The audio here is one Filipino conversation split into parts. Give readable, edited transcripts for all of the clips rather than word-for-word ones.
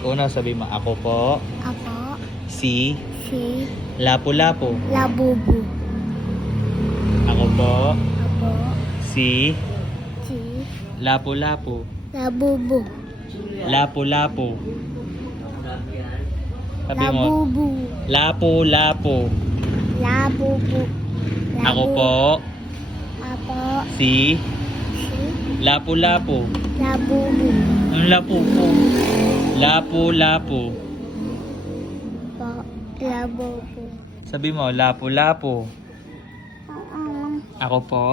Una sabi mo, ako po. Ako. Si Si. Lapu-Lapu. Labubu. Ako po. Ako. Si Si. Lapu-Lapu. Labubu. Lapu-Lapu. Sabi mo, Labubu. Lapu-Lapu. Labubu. Ako po. Ako. Si Si. Lapu-Lapu. Labubu. Ang lapu po. Lapu-Lapu. Po. Labubu. Sabi mo, Lapu-Lapu. Ako po.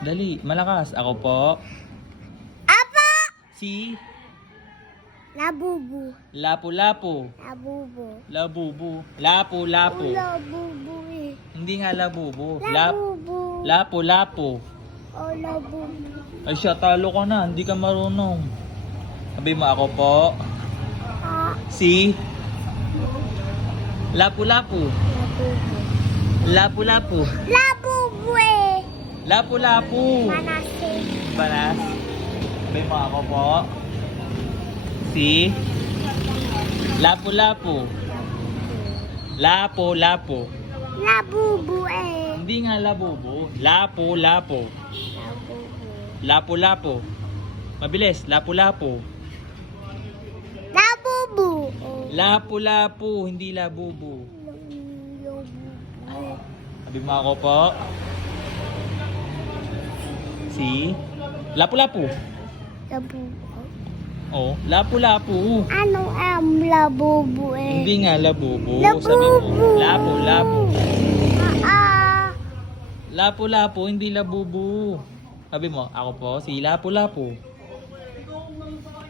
Dali, malakas. Ako po. Apa. Si Labubu. Lapu-Lapu. Labubu. Labubu. Lapu-Lapu. Labubu eh. Hindi nga labubu. Labubu. Lapu-Lapu. Oh, labubu. Ay siya, talo ka na. Hindi ka marunong. Sabi mo, ako po. Ah. Si Lapu-Lapu. Labubu. Lapu-Lapu. Labubu eh. Lapu-Lapu. Manasin. Banas. Sabi mo, ako po. Si Lapu-Lapu. Lapu-Lapu. Labubu eh. Hindi nga labubu. Lapu-Lapu. Labubu. Lapu-Lapu. Mabilis. Lapu-Lapu. Labubu. Oh. Lapu-Lapu. Hindi labubu. Labubu. Sabi mo, ako po. Si Lapu-Lapu. Labubu. Oh, Lapu-Lapu. Ano labubu eh? Hindi nga labubu. Labubu. Sabi mo, Lapu-Lapu. Ah. Lapu-Lapu, hindi labubu. Sabi mo, ako po, si Lapu-Lapu.